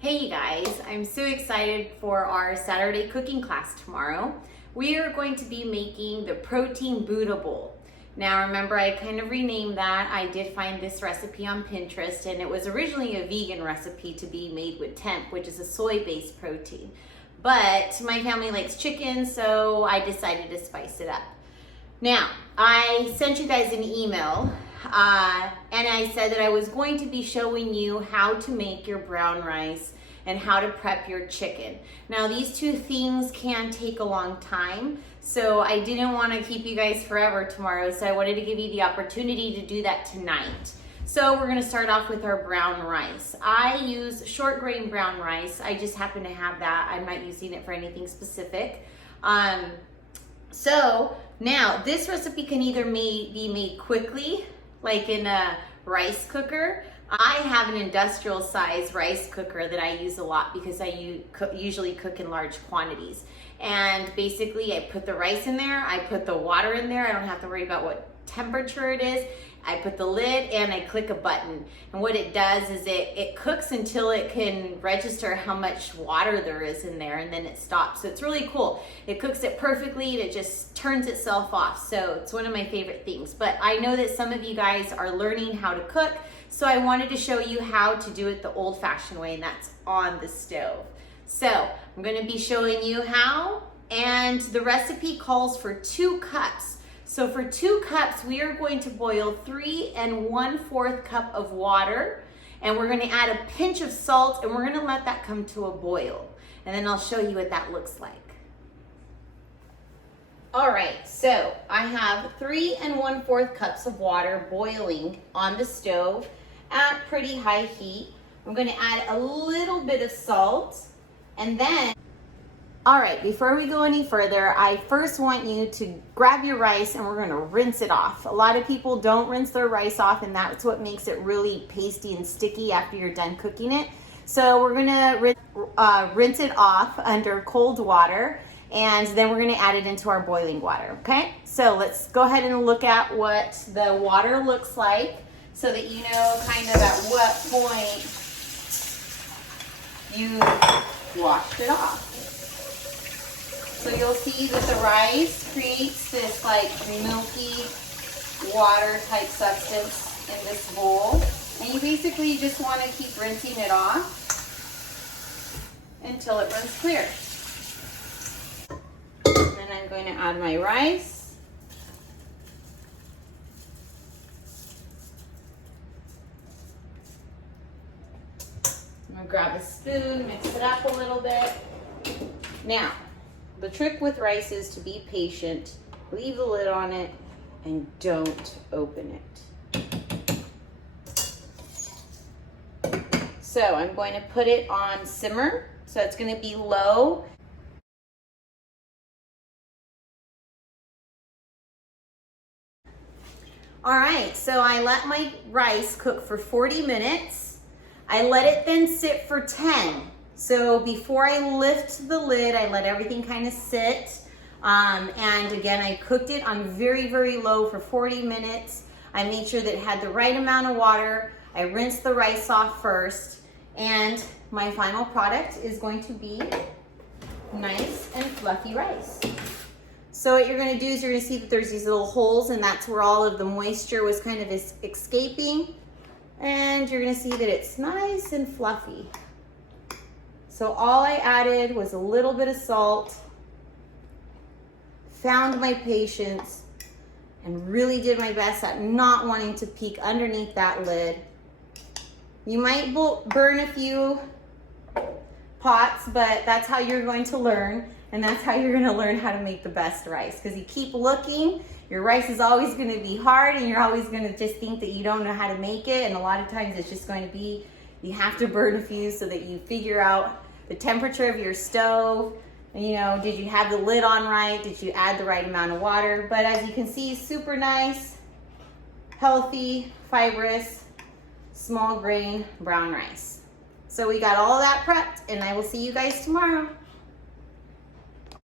Hey you guys, I'm so excited for our Saturday cooking class tomorrow. We are going to be making the protein Buddha bowl. Now remember, I kind of renamed that. I did find this recipe on Pinterest and it was originally a vegan recipe to be made with temp, which is a soy-based protein. But my family likes chicken, so I decided to spice it up. Now, I sent you guys an email and I said that I was going to be showing you how to make your brown rice and how to prep your chicken. Now, these two things can take a long time, so I didn't want to keep you guys forever tomorrow, so I wanted to give you the opportunity to do that tonight. So we're going to start off with our brown rice. I use short grain brown rice. I just happen to have that. I'm not using it for anything specific. So now this recipe can either be made quickly, like in a rice cooker. I have an industrial size rice cooker that I use a lot because I usually cook in large quantities. And basically I put the rice in there, I put the water in there, I don't have to worry about what temperature it is. I put the lid and I click a button. And what it does is it cooks until it can register how much water there is in there, and then it stops. So it's really cool. It cooks it perfectly and it just turns itself off. So it's one of my favorite things. But I know that some of you guys are learning how to cook, so I wanted to show you how to do it the old-fashioned way, and that's on the stove. So I'm gonna be showing you how, and the recipe calls for 2 cups. So for 2 cups, we are going to boil 3 1/4 cup of water, and we're gonna add a pinch of salt, and we're gonna let that come to a boil. And then I'll show you what that looks like. All right, so I have 3 1/4 cups of water boiling on the stove at pretty high heat. I'm gonna add a little bit of salt, and then all right, before we go any further, I first want you to grab your rice and we're gonna rinse it off. A lot of people don't rinse their rice off, and that's what makes it really pasty and sticky after you're done cooking it. So we're gonna rinse it off under cold water, and then we're gonna add it into our boiling water, okay? So let's go ahead and look at what the water looks like so that you know kind of at what point you washed it off. So you'll see that the rice creates this like milky water type substance in this bowl. And you basically just want to keep rinsing it off until it runs clear. And then I'm going to add my rice. I'm going to grab a spoon, mix it up a little bit. Now, the trick with rice is to be patient, leave the lid on it, and don't open it. So I'm going to put it on simmer, so it's going to be low. All right, so I let my rice cook for 40 minutes. I let it then sit for 10. So before I lift the lid, I let everything kind of sit. And again, I cooked it on very, very low for 40 minutes. I made sure that it had the right amount of water. I rinsed the rice off first. And my final product is going to be nice and fluffy rice. So what you're gonna do is you're gonna see that there's these little holes, and that's where all of the moisture was kind of escaping. And you're gonna see that it's nice and fluffy. So all I added was a little bit of salt, found my patience, and really did my best at not wanting to peek underneath that lid. You might burn a few pots, but that's how you're going to learn, and that's how you're gonna learn how to make the best rice. Because you keep looking, your rice is always gonna be hard, and you're always gonna just think that you don't know how to make it, and a lot of times it's just going to be, you have to burn a few so that you figure out the temperature of your stove. You know, did you have the lid on right? Did you add the right amount of water? But as you can see, super nice, healthy, fibrous, small grain brown rice. So we got all of that prepped, and I will see you guys tomorrow.